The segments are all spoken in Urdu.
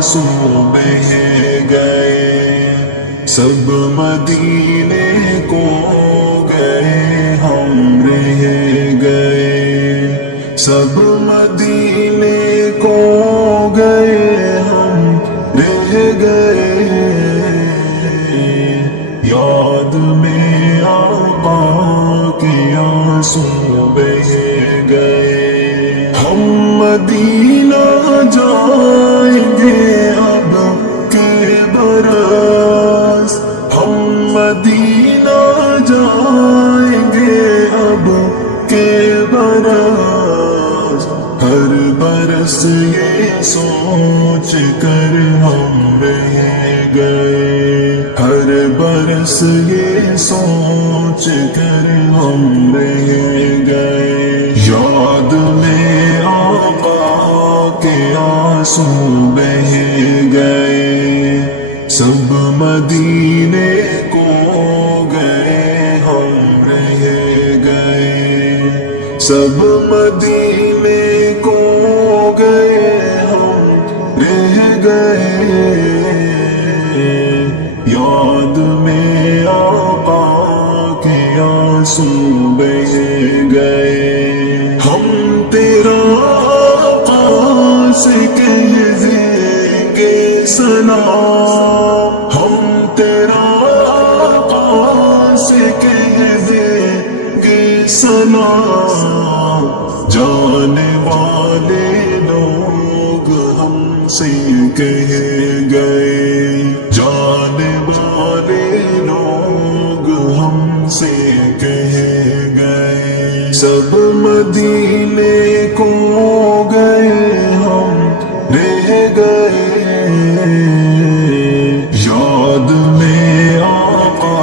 آنسو بہ گئے، سب مدینے کو گئے ہم رہ گئے، سب مدینے کو گئے ہم رہ گئے، یاد میں آقا کے آنسو بہ گئے، ہم مدینہ جائیں گے اب کے برس، ہم مدینہ جائیں گے اب کے برس، ہر برس یہ سوچ کر ہم رہ گئے، ہر برس یہ سوچ کر ہم رہ گئے، یاد میں آقا کے آنسو بہ گئے، سب مدینے کو گئے ہم رہ گئے، سب مدینے کو گئے ہم رہ گئے، یاد میں آقا کے آنسو بہ گئے، ہم تیرا آقا سے کہہ دیں گے سلام، ہم تیرا آقا سے کہہ دیں گے سلام، جانے والے لوگ ہم سے کہہ گئے، جانے والے لوگ ہم سے کہہ گئے، سب مدینے کو گئے ہم رہ گئے، یاد میں آقا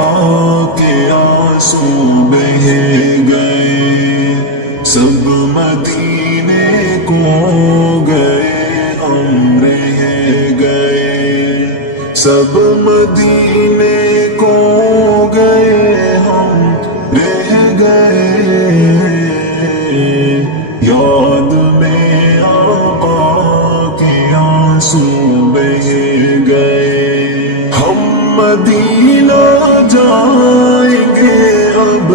کے آنسو بہ گئے، سب مدینے کو گئے ہم رہ گئے، سب مدینے کو گئے ہم رہ گئے، یاد میں آقا کے آنسو بہ گئے، ہم مدینہ جائیں گے اب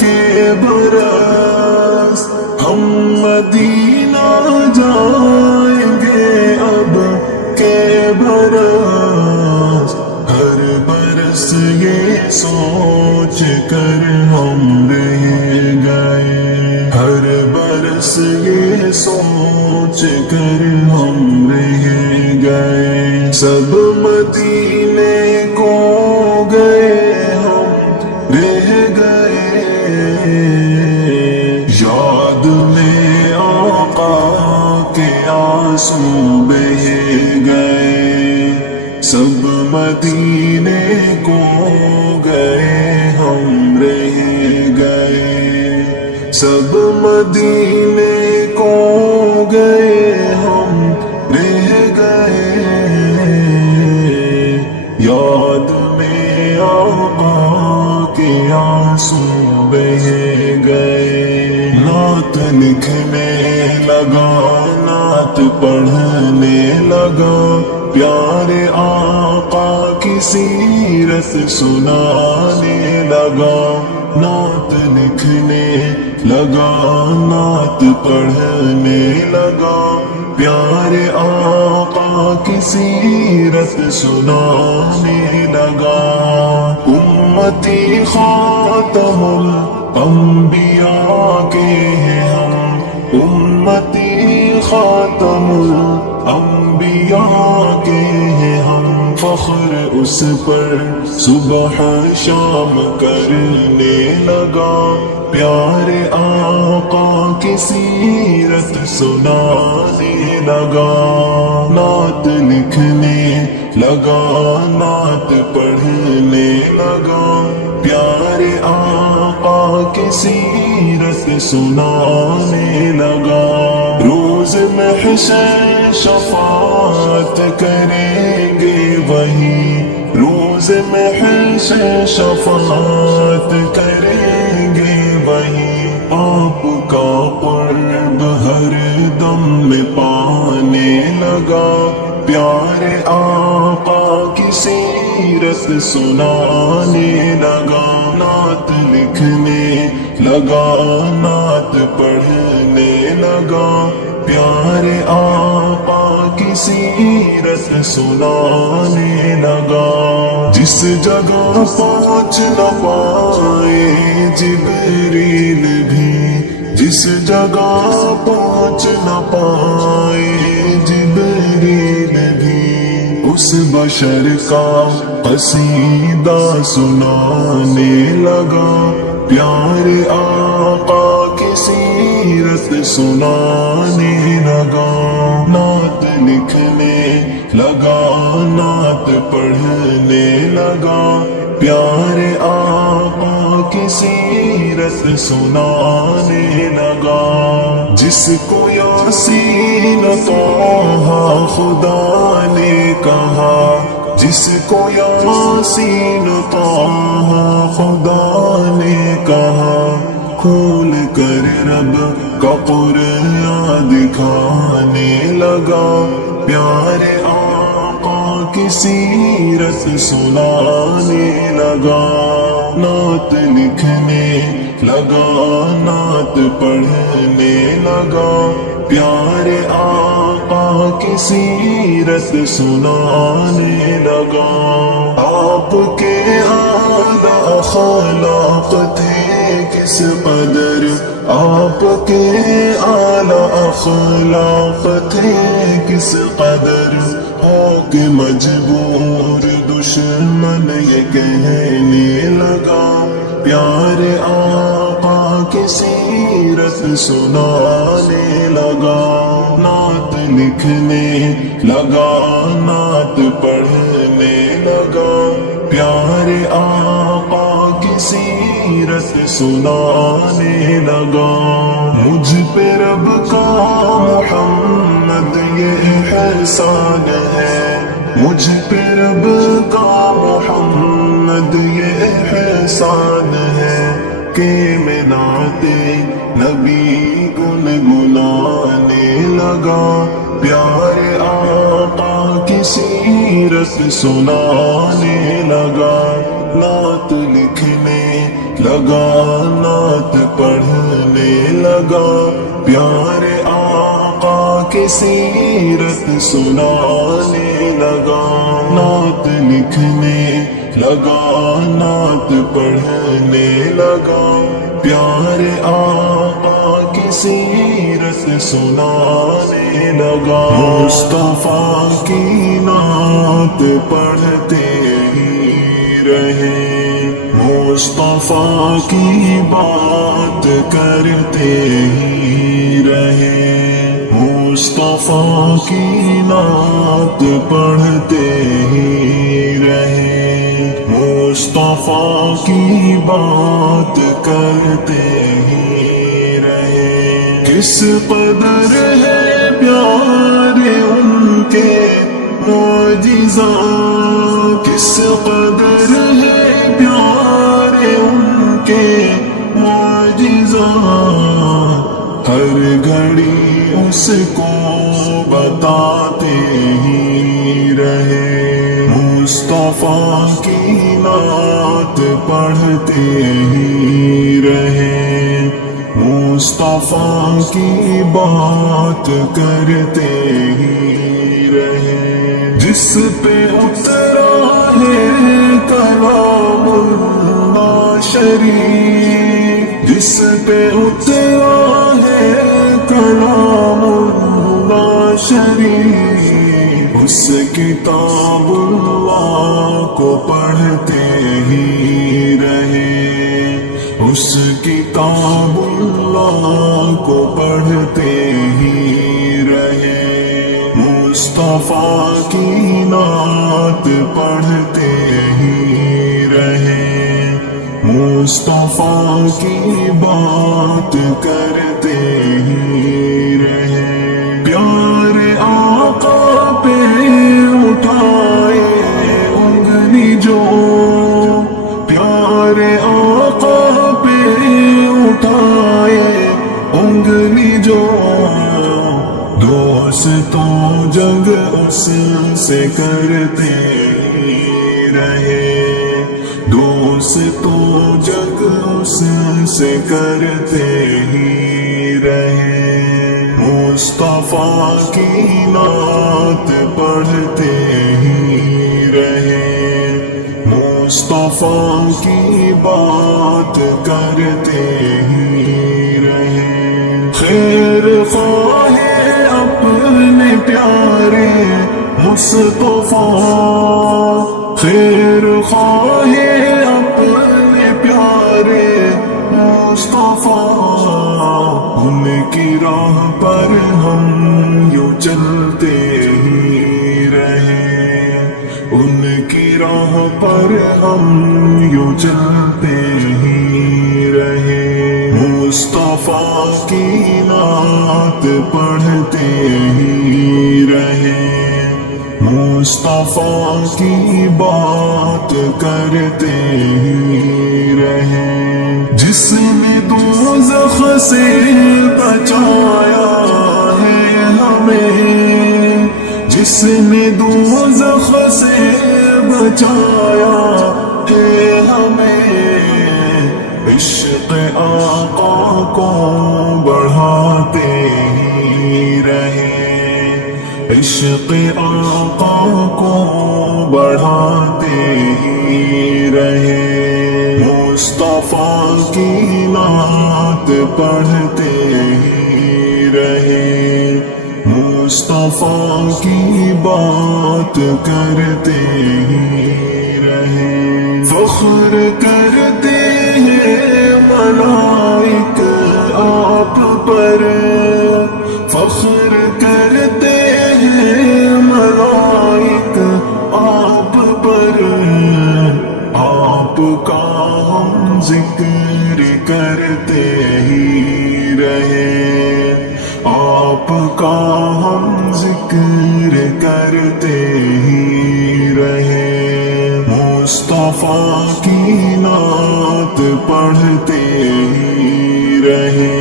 کے برس، ہم مدینہ جائیں گے اب کے برس، ہر برس یہ سوچ کر ہم رہ گئے، ہر برس یہ سوچ کر ہم رہ گئے، سب مدینے کو گئے ہم رہ گئے، یاد میں آقا کے آنسو بہ گئے، سب مدینے کو گئے ہم رہ گئے، سب مدینے کو گئے ہم رہ گئے، یاد میں آقا کے آنسو بہ گئے، نعت لکھنے لگا، نعت پڑھنے لگا، پیارے آقا کی سیرت سنانے لگا، نعت لکھنے لگا، نعت پڑھنے لگا، پیارے آقا کی سیرت سنانے لگا، امتی خاتم الانبیاء کے ہیں ہم، امتی خاتم الانبیاء کے ہیں ہم، فخر اس پر صبح شام کرنے لگا، پیارے آقا کی سیرت سنانے لگا، نعت لکھنے لگا، نعت پڑھنے لگا، پیارے آقا کی سیرت سنانے لگا، روز محشر شفاعت کریں گے وہی، روز محشر شفاعت کریں گے وہی، آپ کا قرب ہر دم میں پانے لگا، پیارے آقا کی سیرت سنانے لگا، نعت لکھنے لگا، نعت پڑھنے لگا، پیارے آقا کی سیرت سنانے لگا۔ جس جگہ پہنچ نہ پائے جبریل بھی، جس جگہ پہنچ نہ پائے جبریل بھی، اس بشر کا قصیدہ سنانے لگا، پیارے آقا کی سیرت سنانے لگا، نعت لکھنے لگا، نعت پڑھنے لگا، پیارے آقا کی سیرت سنانے لگا۔ جس کو یاسین طٰہٰ خدا نے کہا، جس کو یاسین طٰہٰ خدا نے کہا، کھول کر رب کا قرآن دکھانے لگا، پیارے آقا کی سیرت سنانے لگا، نعت لکھنے لگا، نعت پڑھنے لگا، پیارے آقا کی سیرت سنانے لگا۔ آپ کے اعلیٰ اخلاق تھے کس قدر، آپ کے اعلیٰ اخلاق تھے کس قدر، ہو کے مجبور دشمن یہ کہنے لگا، پیارے آقا کی سیرت سنانے لگا، نعت لکھنے لگا، نعت پڑھنے لگا، پیارے آقا کی سیرت سنانے لگا۔ مجھ پہ رب کا محمد یہ احسان ہے، مجھ پہ رب کا محمد یہ احسان ہے کہ میں نعت نبی گنگنانے لگا، پیارے آقا کی سیرت سنانے لگا، نعت لکھنے لگا، نعت پڑھنے لگا، پیارے آقا کی سیرت سنانے لگا، نعت لکھنے لگا، نعت پڑھنے لگا، پیارے آقا کی سیرت سنانے لگا۔ مصطفیٰ کی نعت پڑھتے ہی رہے، مصطفیٰ کی بات کرتے ہی رہے، مصطفیٰ کی نعت پڑھتے ہی رہے، مصطفیٰ کی بات کرتے ہی رہے۔ کس قدر ہے پیارے ان کے معجزات، کس قدر ہے پیارے ان کے معجزات، ہر گھڑی اس کو بتاتے ہی رہے، مصطفیٰ کی نعت پڑھتے ہی رہے، مصطفیٰ کی بات کرتے ہی رہے۔ جس پہ اترا ہے کلام اللہ شریف، جس پہ اترا ہے کلام اللہ شریف، اس کتاب اللہ کو پڑھتے ہی رہے، اس کتاب اللہ کو پڑھتے ہی رہے، مصطفیٰ کی نعت پڑھتے ہی رہے، مصطفیٰ کی بات کرتے ہی رہے۔ پیارے آقا پہ اٹھائے انگلی جو، پیارے آقا پہ اٹھائے انگلی جو، دو دوستوں جنگ اس سے کرتے ہی رہے، دوستوں جنگ اس سے کرتے ہی رہے، مصطفیٰ کی نعت پڑھتے ہی رہے، مصطفیٰ کی بات کرتے ہی رہے، خیر خواہ اپنے پیارے مصطفیٰ، خیر خواہ اپنے پیارے مصطفیٰ، ان کی راہ پر ہم یوں چلتے ہی رہے، ان کی راہ پر ہم یوں چلتے ہی رہے، مصطفیٰ کی نعت پڑھتے ہی رہے، مصطفیٰ کی بات کرتے ہی رہے، جس نے دوزخ سے بچایا ہے ہمیں، جس نے دوزخ سے بچایا ہے ہمیں، عشق آقا کو بڑھاتے ہی رہے، عشق آقا کو بڑھاتے ہی رہے، مصطفیٰ کی نعت پڑھتے ہی رہے، مصطفیٰ کی بات کرتے ہی رہے، فخر کرتے ہیں ملائک آپ پر، فخر کرتے ہیں ملائک آپ پر، آپ کا ہم ذکر کرتے ہی رہے، آپ کا ہم ذکر کرتے ہی رہے، مصطفیٰ کی نعت پڑھتے ہی رہے،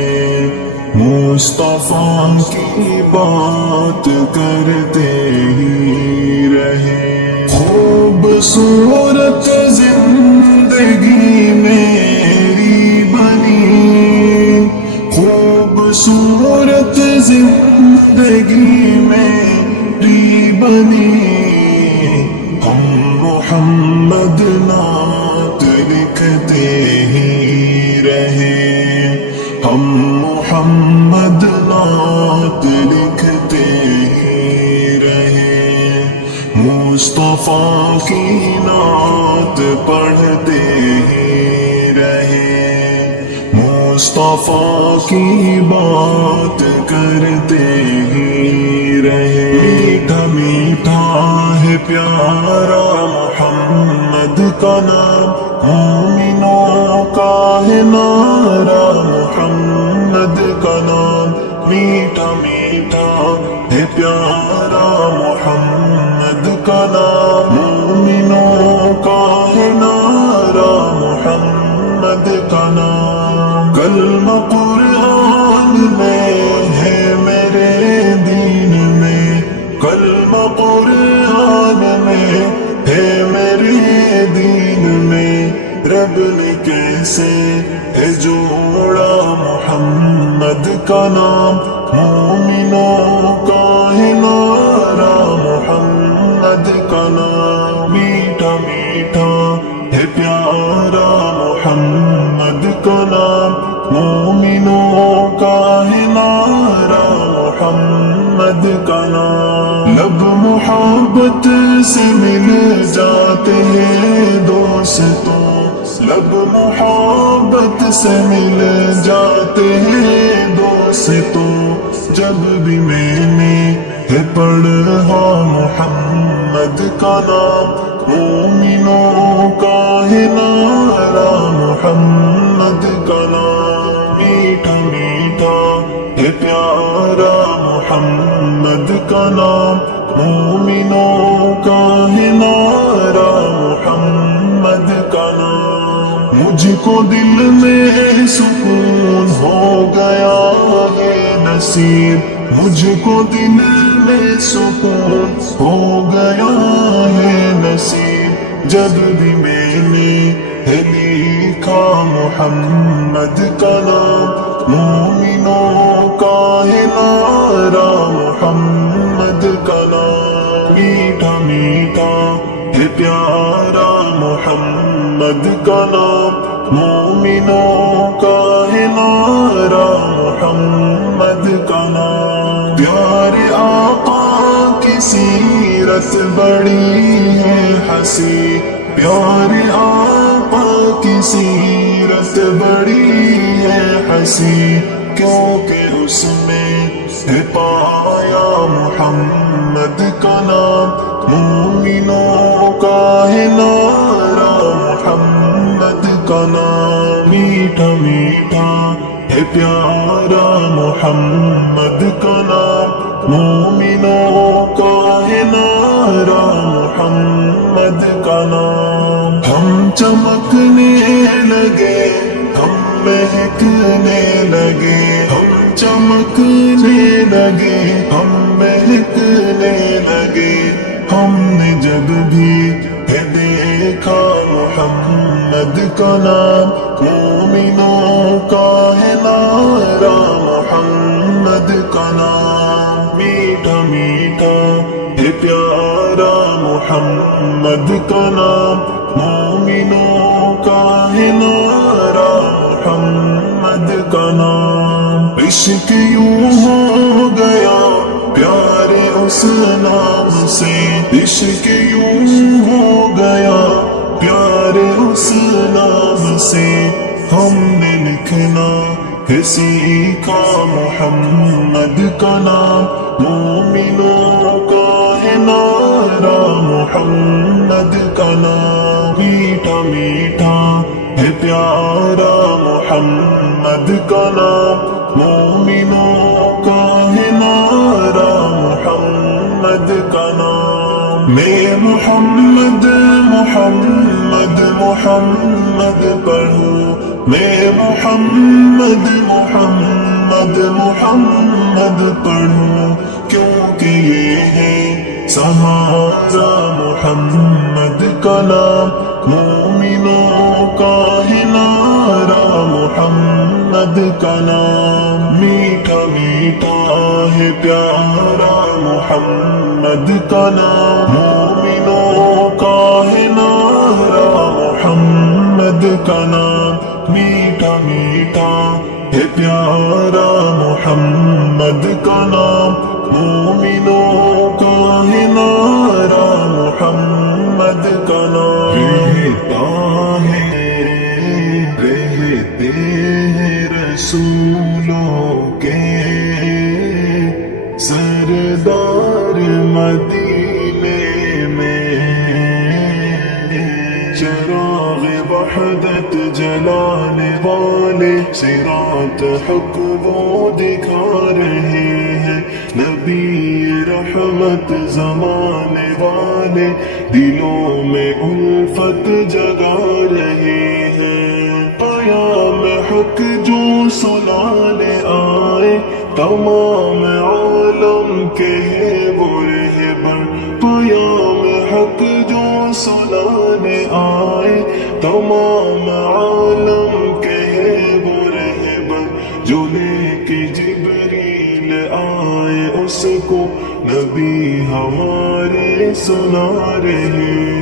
مصطفیٰ کی بات کرتے ہی رہے، خوبصورت زندگی میری بنی، خوبصورت زندگی میری بنی، ہم محمد نعت لکھتے ہی رہے، ہم محمد نعت لکھتے ہی رہے، مصطفیٰ کی نعت پڑھتے ہی رہے، مصطفیٰ کی بات کرتے ہی رہے، میٹھا میٹھا ہے پیارا محمد کا نام، مومنوں کا ہے نعرہ محمد کا نام، میٹھا میٹھا ہے پیارا محمد کا نام، مومنوں کا ہے نعرہ محمد کا نام، کلمہ قرآن میں ہے میرے دین میں، کلمہ قرآن میں ہے میرے دین میں، رب نے کیسے ہے جوڑا محمد کا نام، مومنوں کا ہے نعرہ محمد کا نام، میٹھا میٹھا ہے پیارا محمد کا نام، مومنوں کا ہے نعرہ محمد کا نام، لب محبت سے مل جاتے ہیں دوستوں، لب محبت سے مل جاتے ہیں دوستوں، جب بھی میں نے ہے پڑھا محمد کا نام، مومنوں کا ہے نعرہ محمد کا نام، میٹھا میٹھا ہے پیارا محمد کا نام، مومنوں کا ہے نعرہ محمد کا نام، مجھ کو دل میں سکون ہو گیا ہے نصیب، مجھ کو دل میں سکون ہو گیا ہے نصیب جب بھی میں نے لکھا محمد کا نام مومنوں کا ہے نعرہ محمد کا نام میٹھا میٹھا ہے پیارا محمد کا نام مومنوں کا ہے نعرہ محمد کا نام پیارے آقا کی سیرت بڑی ہے حسین پیارے آقا کی سیرت بڑی ہے حسین کیونکہ اس میں ہے پایا محمد کا نام مومنوں کا ہے نعرہ محمد کا نام میٹھا میٹھا ہے پیارا محمد کا نام مومنوں کا ہے نعرہ محمد کا نام ہم چمکنے لگے ہم مہکنے لگے ہم چمکنے لگے ہم مہکنے لگے ہم نے جب بھی ہے دیکھا محمد کا نام مومنوں کا ہے نعرہ محمد کا نام میٹھا میٹھا ہے پیارا محمد کا نام مومنوں کا ہے نعرہ محمد کا نام عشق یوں ہو گیا پیارے اس نام سے عشق یوں ہو گیا پیارے اس نام سے ہم نے لکھنا ہے سیکھا محمد کا نام مومنوں کا ہے نعرہ محمد کا نام میٹھا میٹھا ہے پیارا محمد کا نام مومنوں کا ہے نعرہ محمد کا نام میں محمد محمد محمد پڑھوں میں محمد محمد محمد پڑھوں کیونکہ یہ ہے سہارا محمد کا نام مومنوں کا ہے نعرہ محمد کا نام میٹھا میٹھا ہے پیارا محمد کا نام مومنوں کا ہے نعرہ محمد کا نام میٹھا میٹھا ہے پیارا محمد کا نام مومنوں کا ہے نعرہ محمد کا نام رہتے ہیں رسولوں کے سردار مدینے میں چراغ وحدت جلانے والے صراط حق وہ دکھا رہے ہیں نبی رحمت زمانے والے دلوں میں الفت جگا رہے ہیں قیام حق جو سنانے آئے تمام عالم کے وہ رہبر قیام حق جو سنانے آئے تمام عالم کے وہ رہبر جو لے کے جبریل آئے اس کو نبی ہمارے سنا رہے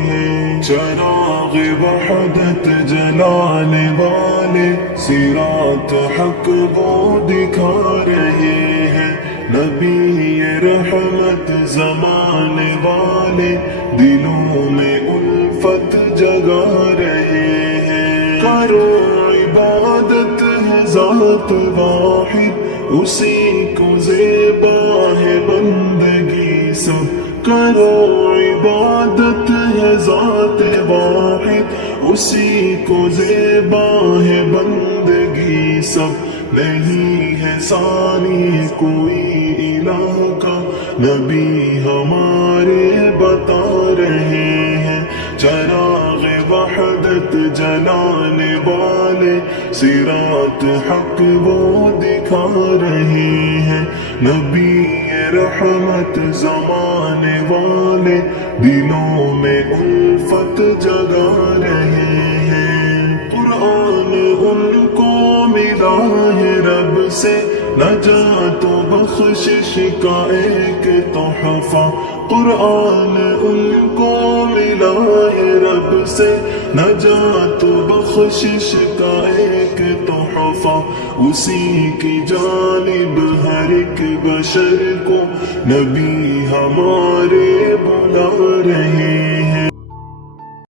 ہیں چراغ وحدت جلانے والے صراط حق وہ دکھا رہے ہیں نبی رحمت زمانے والے دلوں میں الفت جگا رہے ہیں کرو عبادت ہے ذات واحد اسی کو زیبا ہے بندگی سب کرو عبادت ہے ذات واحد اسی کو زیبا ہے بندگی سب نہیں ہے ثانی کوئی الہ کا نبی ہمارے بتا رہے ہیں چراغ وحدت جلانے والے صراط حق وہ دکھا رہے ہیں، نبی رحمت زمانے والے دلوں میں الفت جگا رہے ہیں۔ قرآن ان کو ملا ہے رب سے نجات و بخشش کا ایک تحفہ، قرآن ان کو ملا ہے رب سے نجات و بخشش کا ایک تحفہ، اسی کی جانب ہر ایک بشر کو نبی ہمارے بلا رہے ہیں۔